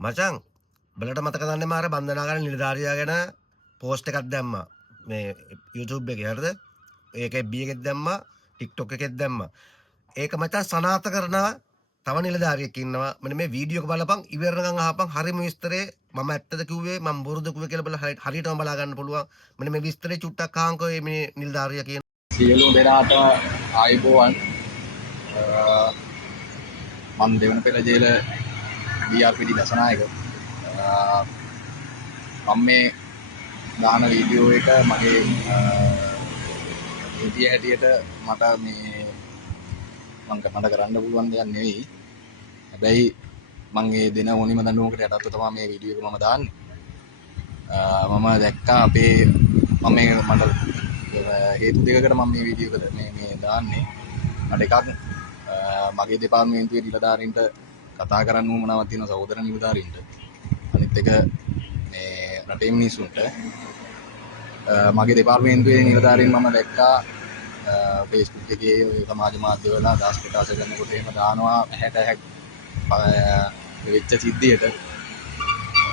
මචං බලට මතක දන්නේ මාර බන්ධනාගාර නිලධාරියා ගැන පෝස්ට් එකක් දැම්මා මේ YouTube එකේ හරිද? ඒක FB එකෙත් දැම්මා TikTok එකෙත් දැම්මා. ඒක මචං සනාථ කරනවා තව නිලධාරියෙක් ඉන්නවා. මෙන්න මේ වීඩියෝ එක බලපන් ඉවරනකම් අහපන් හරිම විස්තරේ මම ඇත්තද කිව්වේ මම බොරුද කිව්වේ කියලා බලලා හරියටම බලා ගන්න පුළුවන්. මෙන්න මේ විස්තරේ චුට්ටක් අහංකෝ මේ නිලධාරියා කියන සියලු දෙනාට ආයුබෝවන් මම දෙවන පෙළ ජේල BRPD දසනායක මම මේ දාන වීඩියෝ එක මගේ හිතිය හැටියට මට මේ මට කරන්න පුළුවන් දෙයක් නෙවෙයි. හැබැයි මම මේ දෙන ඕනිම දඬුවමකට යටත්ව තමයි මේ වීඩියෝ එක මම දාන්නේ. මම දැක්කා අපේ මම මට හේතු දෙකකට මම මේ වීඩියෝ එක මේ දාන්නේ. මට එකක් මගේ දෙපාර්තමේන්තුවේ නිලධාරීන්ට කතා කරන්න උවමනාවක් තියෙන සහෝදර නිලධාරීන්ට. අනිත් එක මේ රටේ මිනිස්සුන්ට මගේ දෙපාර්තමේන්තුවේ නිලධාරීන් මම දැක්කා Facebook එකේ සමාජ මාධ්‍යවල අදහස් ප්‍රකාශ කරනකොට එහෙම දානවා 60 වෙච්ච සිද්ධියට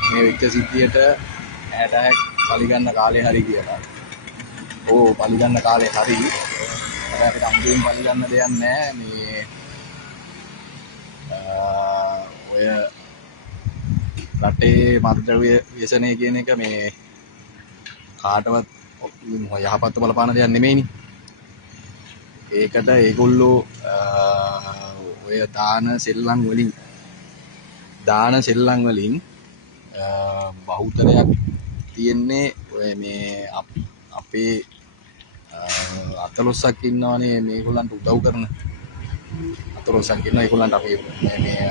මේ වෙච්ච සිද්ධියට 60 පරිගන්න කාලේ හරි කියලා. ඕ පරිගන්න කාලේ හරි. අපිට අමුතුවෙන් පරිගන්න දෙයක් නැහැ මේ ඔය රටේ මත්ද්‍රව්‍ය ව්‍යසනය කියන එක මේ කාටවත් යහපත් බලපාන දෙයක් නෙමෙයිනේ. ඒකට ඒගොල්ලෝ ඔය දාන සෙල්ලම් වලින් බහුතරයක් තියෙන්නේ ඔය මේ අපේ අතලොස්සක් ඉන්නවනේ මේගොල්ලන්ට උදව් කරන අතලොස්සක් ඉන්නවා. ඒගොල්ලන්ට අපේ මේ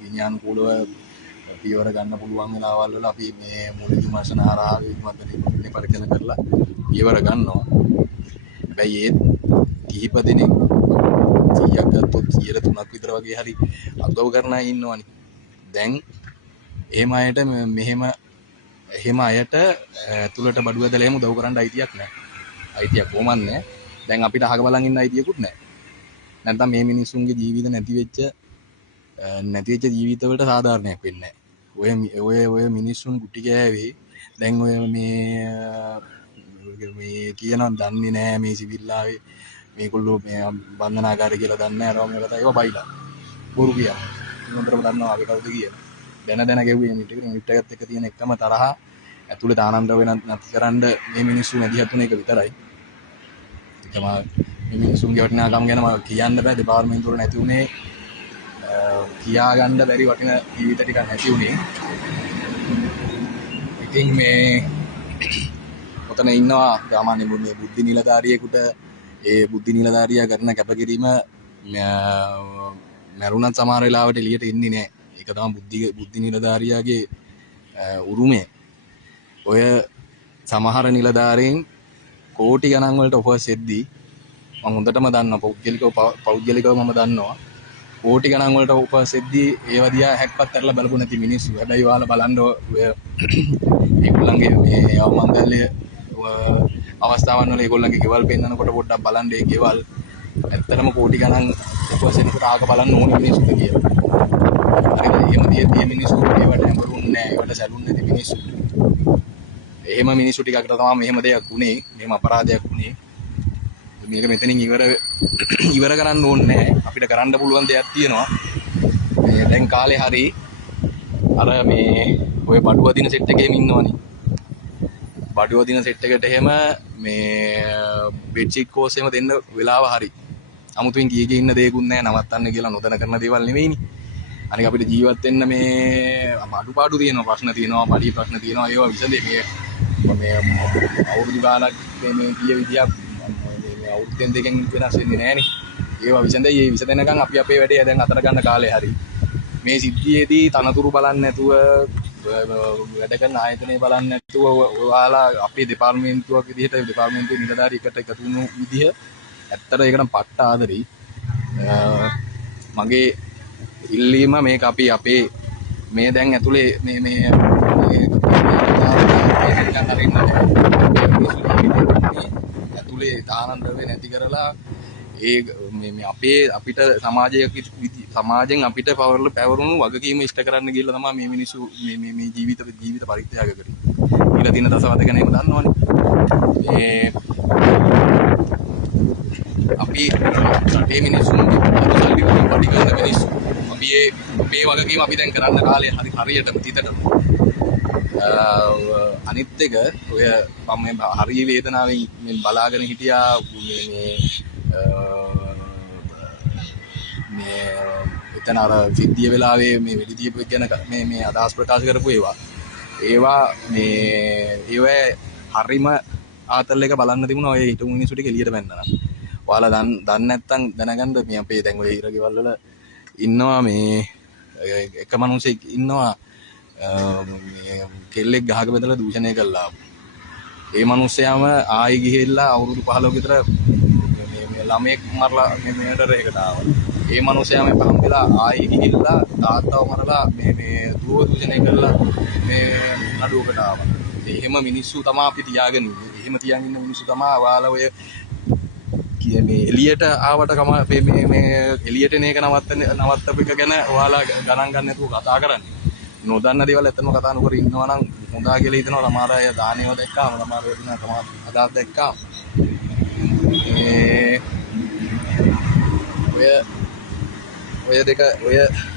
විඥාන කූලව පියවර ගන්න පුළුවන් වෙලාවල් වල අපි මේ මූලික විමර්ශන හරහා විමර්ශන පරීක්ෂණ කරලා පියවර ගන්නවා. හැබැයි ඒ කිහිප දෙනෙක් 100ක් ගත්තොත් 3ක් විතර වගේ හරි උදව් කරන අය ඉන්නවනේ. දැන් එහෙම අයට එහෙම අයට ඇතුළට බඩුව ඇදලා එහෙම උදව් කරන්න අයිතියක් නැහැ. අයිතියක් කොහොමද නැහැ. දැන් අපිට අහක බලන් ඉන්න අයිතියකුත් නැහැ. නැත්නම් මේ මිනිස්සුන්ගේ ජීවිත නැති වෙච්ච ජීවිතවලට සාධාරණයක් වෙන්නේ නැහැ. ඔය මිනිස්සුන් කුටි කෑවේ දැන් ඔය මේ කියනවා දන්නේ නැහැ මේ සිවිල්ලාවේ මේගොල්ලෝ මේ බන්ධනාගාරය කියලා දන්නේ නැහැ. අරම මේකට ඒවා බයිලා බොරු කියනවා. මොනතරම් දන්නවා අපි කවුද කියලා. දැන ගෙව්වේ මිනිත් එකත් එක්ක තියෙන එකම තරහ ඇතුළේ දානන්ද්‍ර වෙන නැතිකරන්න මේ මිනිස්සු මැදිහත් වෙන එක විතරයි. ඒකම මේ මිනිස්සුන්ගේ වටිනාකම් ගැන මම කියන්න බෑ. දෙපාර්තමේන්තුවල නැති උනේ කියා ගන්න බැරි වටින ජීවිත ටිකක් නැති උනේ. ඉතින් මේ ඔතන ඉන්නවා සාමාන්‍ය මේ බුද්ධි නිලධාරියෙකුට ඒ බුද්ධි නිලධාරියා කරන කැපකිරීම මරුණත් සමහර වෙලාවට එළියට එන්නේ නැහැ. ඒක තමයි බුද්ධි නිලධාරියාගේ උරුමය. ඔය සමහර නිලධාරීන් කෝටි ගණන් වලට ඔෆර්ස් එද්දී මම හොඳටම දන්නවා පෞද්ගලිකව මම දන්නවා කෝටි ගණන් වලට ඔෆර්ස් එද්දී ඒව දිහා හැක්පත් කරලා බලපු නැති මිනිස්සු. හැබැයි ඔයාලා බලන්න ඔය ඒගොල්ලන්ගේ මේ අවමන්දල්ලේ අවස්ථාවන් වල ඒගොල්ලන්ගේ ගෙවල් පෙන්නනකොට පොඩ්ඩක් බලන්න ඒ ගෙවල් ඇත්තටම කෝටි ගණන් ඔෆර්ස් එනකොට ආක බලන්න ඕනේ මිනිස්සුද කියලා. හරිද? එහෙම තියෙද්දී මිනිස්සු ඒවට හැඹරුන්නේ නැහැ. ඒවට සැලුන් නැති මිනිස්සු. එහෙම මිනිස්සු ටිකකට තමයි මෙහෙම දෙයක් උනේ. මෙහෙම අපරාධයක් උනේ. මේක මෙතනින් ඉවර කරන්න ඕනේ නැහැ. අපිට කරන්න පුළුවන් දෙයක් තියෙනවා. මේ දැන් කාලේ හරි අර මේ ඔය බඩුව දින සෙට් එකේම ඉන්නවනේ. බඩුව දින සෙට් එකට එහෙම මේ බෙඩ්ෂීට් කෝස් එහෙම දෙන්න වෙලාව හරි. 아무තුවෙන් ගියේ ඉන්න දෙයක්ුත් නැහැ. නවත්තන්න කියලා නොදැන කරන දේවල් නෙවෙයිනේ. අනික අපිට ජීවත් වෙන්න මේ අඩුපාඩු තියෙනවා, ප්‍රශ්න තියෙනවා, පඩි ප්‍රශ්න තියෙනවා. ඒවා විසඳේ මේ අවුරුදු ගානක් මේ කීය විදියක් අවුරුද්දෙන් දෙකෙන් වෙනස් වෙන්නේ නැහනේ. ඒවා විසඳයි. ඒ විසඳෙනකන් අපි අපේ වැඩේ දැන් අතර ගන්න කාලේ හරි. මේ සිද්ධියේදී තනතුරු බලන්නේ නැතුව වැඩ කරන ආයතනය බලන්නේ නැතුව ඔයාලා අපේ දෙපාර්තමේන්තුවක් විදිහට දෙපාර්තමේන්තුවේ නිලධාරියෙකුට එකතු වුණු විදිහ ඇත්තට ඒකට පට්ට ආදරෙයි. මගේ ඉල්ලීම මේක අපි අපේ මේ දැන් ඇතුලේ මේ ඇතුලේ දානන්ද්‍රව්‍ය නැති කරලා ඒ අපේ අපිට සමාජයෙන් අපිට පැවරුණු වගකීම ඉෂ්ට කරන්න ගිහිල්ලා තමයි මේ මිනිස්සු මේ ජීවිත පරිත්‍යාග කරේ. ඊළඟ දින දසවත ගැනීම දන්නවනේ. අපි රටේ මිනිස්සුන් සල්ලි වලින් පඩි ගන්න මිනිස්සු. අපි අපේ වගකීම අපි දැන් කරන්න කාලේ හරියටම තිතටම. අනිත් එක ඔය මම හරිය වේදනාවෙන් මේ බලාගෙන හිටියා මේ එතන අර සිද්ධිය වෙලාවේ මේ වෙඩි තියපු ගැන මේ අදහස් ප්‍රකාශ කරපු ඒවා හරිම ආතල් එක බලන්න තිබුණා. ඔය හිටු මිනිස්සු ටික එළියට බැන්නා. ඔයාලා දන්නේ නැත්නම් දැනගන්න මේ අපේ දැන් ඔය ඉරගෙවල් වල ඉන්නවා මේ එක මිනිහෙක් ඉන්නවා මේ කෙල්ලෙක් ගහක බෙදලා දූෂණය කළා. ඒ මිනිස්සයාම ආයි ගිහිල්ලා අවුරුදු 15 විතර මේ ළමයෙක් මරලා මේ මෙහෙටරයකට ආවා. ඒ මිනිස්සයාම පහම් වෙලා ආයි ගිහිල්ලා තාත්තව මරලා මේ දුව දූෂණය කළා මේ නඩුවකට ආවා. එහෙම මිනිස්සු තමයි අපි තියාගෙන ඉන්නේ. එහෙම තියන් ඉන්න මිනිස්සු තමයි ඔයාලා ඔය මේ එළියට ආවට මේ එළියට එන එක නවත්තපු එක ගැන ඔයාලා ගණන් ගන්න නැතුව කතා කරන්නේ. නොදන්න දේවල් ඇත්තම කතා නොකර ඉන්නවා නම් හොඳා කියලා හිතනවා. සමහර අය දානේව දැක්කාම සමහර අය දිනා තමයි අදාත් දැක්කාම ඔය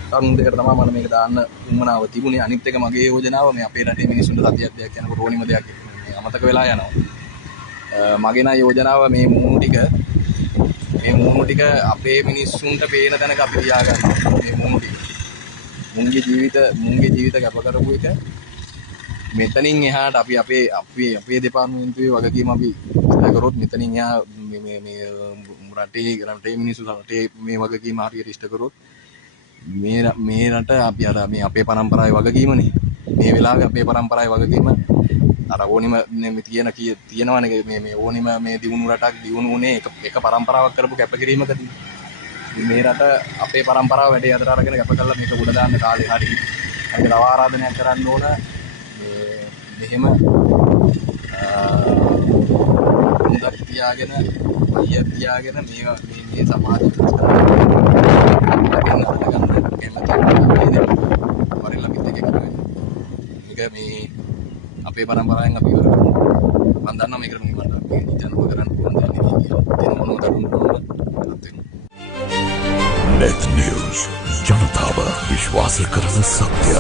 කරුණු දෙකට තමයි මම මේක දාන්න උවමනාව තිබුණේ. අනිත් එක මගේ යෝජනාව මේ අපේ රටේ මිනිස්සුන්ට සතියක් දෙයක් යනකොට ඕනිම දෙයක් අමතක වෙලා යනවා. මගේ නම් යෝජනාව මේ මූණු ටික අපේ මිනිස්සුන්ට පේන තැනක අපි තියාගන්නවා. මේ මූණු ටික මුන්ගේ ජීවිත කැප කරපු එක මෙතනින් එහාට අපි අපේ දෙපාර්තමේන්තුවේ වගකීම අපි ඉෂ්ට කරොත් මෙතනින් එහා මේ රටේ මිනිස්සු රටේ මේ වගකීම හරියට ඉෂ්ට කරොත් මේ රට අපි අර මේ අපේ පරම්පරාවේ වගකීමනේ. මේ වෙලාවේ අපේ පරම්පරාවේ වගකීම අර ඕනිම තියෙනවනේ මේ ඕනිම මේ දියුණු රටක් දියුණු උනේ එක පරම්පරාවක් කරපු කැපකිරීමකදී. මේ රට අපේ පරම්පරාව වැඩේ අතර අරගෙන කැප කරලා මේක උඩ දාන්න කාලේ හරි. අපි තව ආරාධනයක් කරන්න ඕන මෙහෙම මුදක් තියාගෙන තියාගෙන මේ සමාජය මේ අපේ පරම්පරාවෙන් අපි ඉවර කරමු. මම දන්නවා මේකට මම ඉතනව කරන්න පුළුවන් දෙයක් නෙවෙයි කියලා. දෙන මොනවද කරුණු Net News जनताව විශ්වාස කරන සත්‍ය